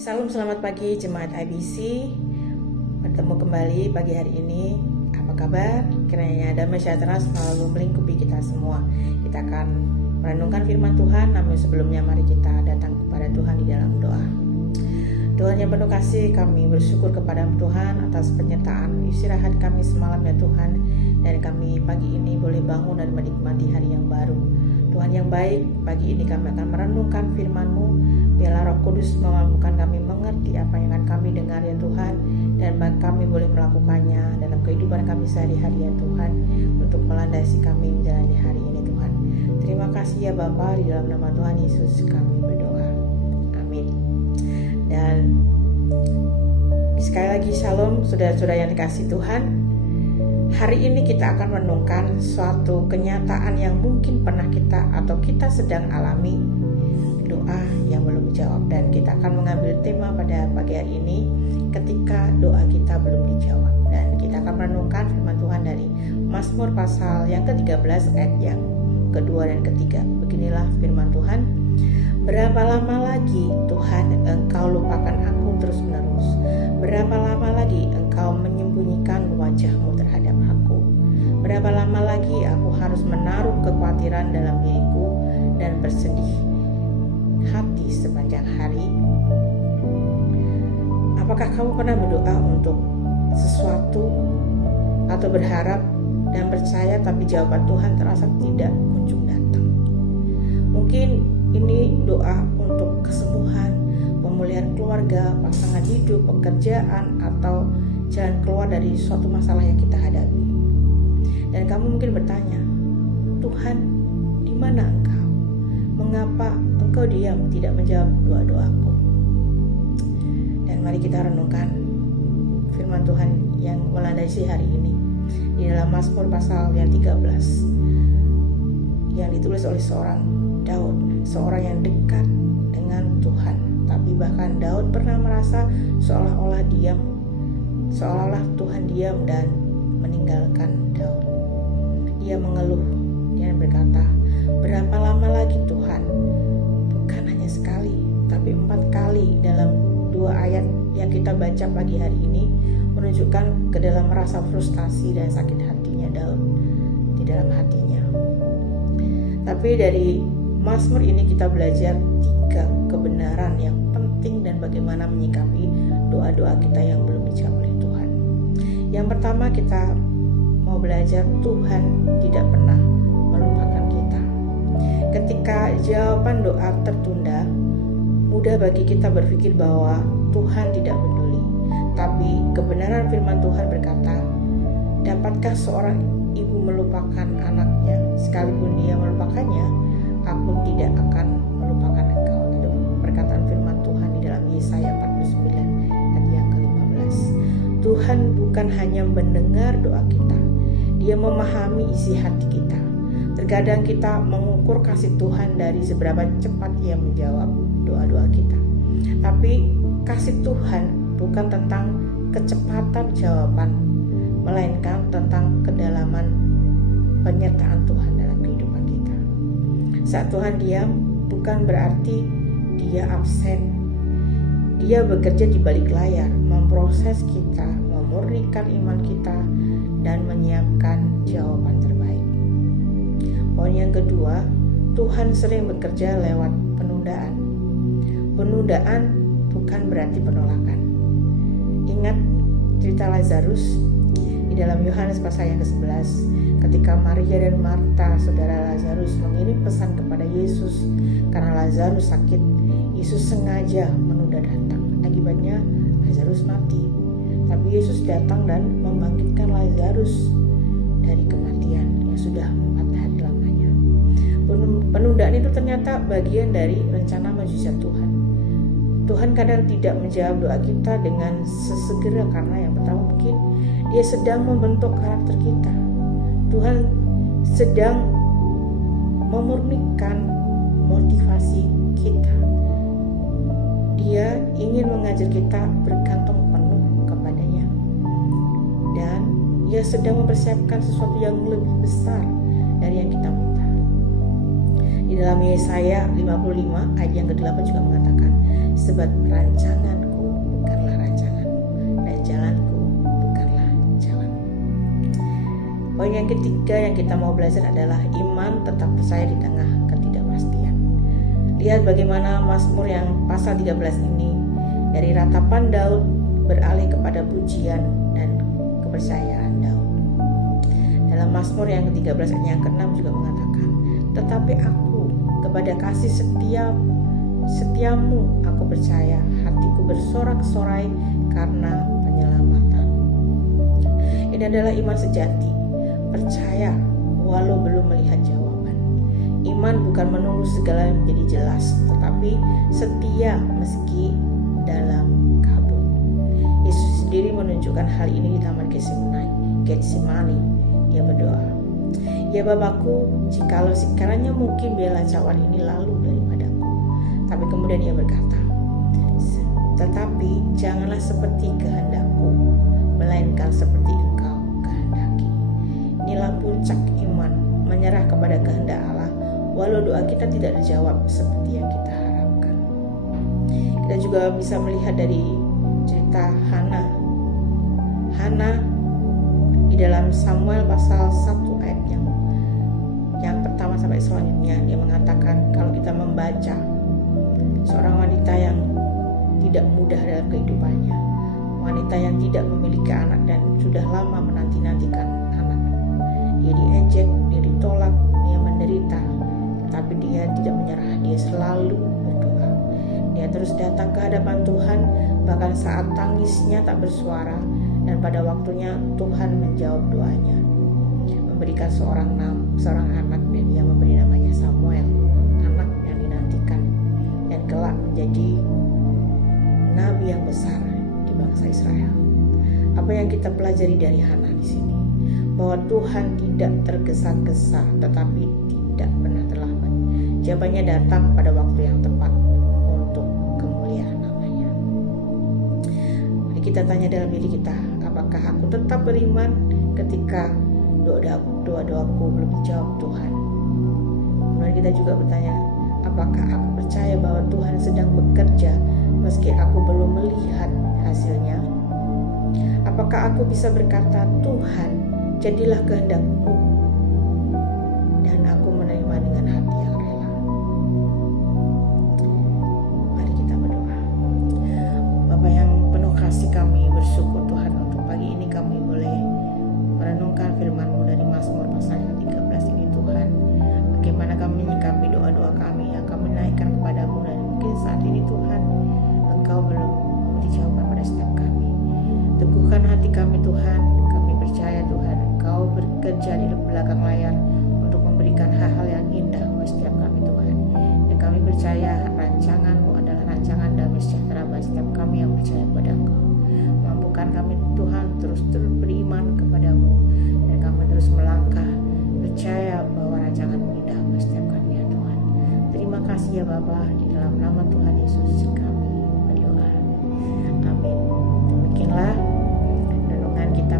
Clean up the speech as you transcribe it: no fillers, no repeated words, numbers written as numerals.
Salam selamat pagi Jemaat IBC. Bertemu kembali pagi hari ini. Apa kabar? Kiranya damai sejahtera selalu melingkupi kita semua. Kita akan merenungkan firman Tuhan, namun sebelumnya mari kita datang kepada Tuhan di dalam doa. Tuhan yang penuh kasih, kami bersyukur kepada Tuhan atas penyertaan istirahat kami semalam ya Tuhan. Dan kami pagi ini boleh bangun dan menikmati hari yang baru. Tuhan yang baik, pagi ini kami akan merenungkan firman-Mu. Biarlah Roh Kudus memampukan kami mengerti apa yang akan kami dengar ya Tuhan. Dan kami boleh melakukannya dalam kehidupan kami sehari-hari ya Tuhan. Untuk melandasi kami menjalani hari ini Tuhan. Terima kasih ya Bapa, di dalam nama Tuhan Yesus kami berdoa. Amin. Dan sekali lagi shalom saudara-saudara yang dikasihi Tuhan. Hari ini kita akan merenungkan suatu kenyataan yang mungkin pernah kita atau kita sedang alami, doa yang belum dijawab. Dan kita akan mengambil tema pada pagi hari ini, ketika doa kita belum dijawab. Dan kita akan merenungkan firman Tuhan dari Mazmur pasal yang ke-13 ayat yang kedua dan ketiga. Beginilah firman Tuhan. Berapa lama lagi Tuhan Engkau lupakan aku terus menerus? Berapa lama lagi Engkau menyembunyikan wajah-Mu terhadap aku? Berapa lama lagi aku harus menaruh kekhawatiran dalam diriku dan bersedih hati sepanjang hari? Apakah kamu pernah berdoa untuk sesuatu atau berharap dan percaya tapi jawaban Tuhan terasa tidak kunjung datang? Mungkin ini doa untuk kesembuhan, pemulihan keluarga, pasangan hidup, pekerjaan, atau jalan keluar dari suatu masalah yang kita hadapi. Dan kamu mungkin bertanya, Tuhan, di mana Engkau? Mengapa Engkau diam tidak menjawab doa-doaku? Dan mari kita renungkan firman Tuhan yang melandasi hari ini di dalam Mazmur pasal yang 13 yang ditulis oleh seorang Daud, seorang yang dekat dengan Tuhan. Tapi bahkan Daud pernah merasa seolah-olah Tuhan diam dan meninggalkan Daud. Dia mengeluh, dia berkata, berapa lama lagi Tuhan? Bukan hanya sekali, tapi 4 kali dalam 2 ayat yang kita baca pagi hari ini menunjukkan ke dalam rasa frustasi dan sakit hatinya Daud di dalam hatinya. Tapi dari Mazmur ini kita belajar 3 kebenaran yang penting dan bagaimana menyikapi doa-doa kita yang belum dijawab oleh Tuhan. Yang pertama, kita mau belajar Tuhan tidak pernah melupakan kita. Ketika jawaban doa tertunda, mudah bagi kita berpikir bahwa Tuhan tidak peduli. Tapi kebenaran firman Tuhan berkata, dapatkah seorang ibu melupakan anaknya? Sekalipun dia melupakannya, aku tidak akan melupakan engkau. Itu perkataan firman Tuhan di dalam Yesaya 49 ayat yang ke-15. Tuhan bukan hanya mendengar doa kita, Dia memahami isi hati kita. Terkadang kita mengukur kasih Tuhan dari seberapa cepat Ia menjawab doa-doa kita. Tapi kasih Tuhan bukan tentang kecepatan jawaban, melainkan tentang kedalaman penyertaan Tuhan dalam kehidupan kita. Saat Tuhan diam, bukan berarti Dia absen. Dia bekerja di balik layar, memproses kita, memurnikan iman kita, dan menyiapkan jawaban terbaik. Poin yang kedua, Tuhan sering bekerja lewat penundaan. Penundaan bukan berarti penolakan. Ingat cerita Lazarus di dalam Yohanes pasal yang ke-11, ketika Maria dan Marta, saudara Lazarus, mengirim pesan kepada Yesus karena Lazarus sakit. Yesus sengaja menunda datang. Akibatnya Lazarus mati. Tapi Yesus datang dan membangkitkan Lazarus dari kematian yang sudah 4 hari lamanya. Penundaan itu ternyata bagian dari rencana mujizat Tuhan. Tuhan kadang tidak menjawab doa kita dengan sesegera karena yang pertama mungkin Dia sedang membentuk karakter kita. Tuhan sedang memurnikan motivasi kita. Dia ingin mengajar kita bergantung penuh kepadanya. Dan Dia sedang mempersiapkan sesuatu yang lebih besar dari yang kita minta. Di dalam Yesaya 55 ayat yang ke-8 juga mengatakan, sebab rancanganku bukanlah rancanganmu dan jalanku bukanlah jalanmu. Poin yang ketiga yang kita mau belajar adalah iman tetap percaya di tengah ketidakpastian. Lihat bagaimana Mazmur yang pasal 13 ini dari ratapan Daud beralih kepada pujian dan kepercayaan Daud. Dalam Mazmur yang ke-13 ayat yang ke-6 juga mengatakan, tetapi aku kepada kasih setiamu aku percaya, hatiku bersorak-sorai karena penyelamatan. Ini adalah iman sejati, percaya walau belum melihat jawaban. Iman bukan menunggu segala menjadi jelas, tetapi setia meski dalam kabut. Yesus sendiri menunjukkan hal ini di Taman Getsemani. Dia berdoa, ya Bapakku, jikalau sekiranya mungkin biarlah cawan ini lalu daripadaku. Tapi kemudian ia berkata, tetapi janganlah seperti kehendakku, melainkan seperti Engkau kehendaki. Inilah puncak iman, menyerah kepada kehendak Allah, walau doa kita tidak dijawab seperti yang kita harapkan. Kita juga bisa melihat dari cerita Hana di dalam Samuel pasal 1 ayat yang pertama sampai selanjutnya. Dia mengatakan kalau kita membaca seorang wanita yang tidak mudah dalam kehidupannya, wanita yang tidak memiliki anak dan sudah lama menanti-nantikan anak. Dia diejek, dia ditolak, dia menderita, tapi dia tidak menyerah. Dia selalu berdoa. Dia terus datang ke hadapan Tuhan, bahkan saat tangisnya tak bersuara, dan pada waktunya Tuhan menjawab doanya, memberikan seorang anak, dan dia memberi namanya Samuel, anak yang dinantikan dan kelak menjadi nabi yang besar di bangsa Israel. Apa yang kita pelajari dari Hana di sini? Bahwa Tuhan tidak tergesa-gesa, tetapi tidak pernah terlambat. Jawabannya datang pada waktu yang tepat untuk kemuliaan namanya. Mari kita tanya dalam diri kita, apakah aku tetap beriman ketika doa-doaku belum dijawab Tuhan? Kemudian kita juga bertanya, apakah aku percaya bahwa Tuhan sedang bekerja meski aku belum melihat hasilnya? Apakah aku bisa berkata, Tuhan, jadilah kehendak-Mu, dan aku menerima dengan hati yang rela? Mari kita berdoa. Bapa yang penuh kasih, kami bersyukur Tuhan untuk pagi ini kami boleh merenungkan firman-Mu dari Mazmur pasal yang 13 ini Tuhan. Bagaimana kami menyikapi doa-doa kami yang kami naikkan kepadamu, dan mungkin saat ini Tuhan Engkau belum memberi jawaban pada setiap kami. Teguhkan hati kami Tuhan, kami percaya Tuhan Engkau bekerja di belakang layar untuk memberikan hal-hal yang indah buat setiap kami Tuhan. Dan kami percaya rancangan-Mu adalah rancangan damai sejahtera bagi setiap kami yang percaya kepada Engkau. Mampukan kami Tuhan terus beriman kepadamu, dan kami terus melangkah percaya bahwa rancangan-Mu indah bagi setiap kami ya Tuhan. Terima kasih ya Bapa, di dalam nama Tuhan Yesus kami berdoa. Amin. Demikianlah renungan kita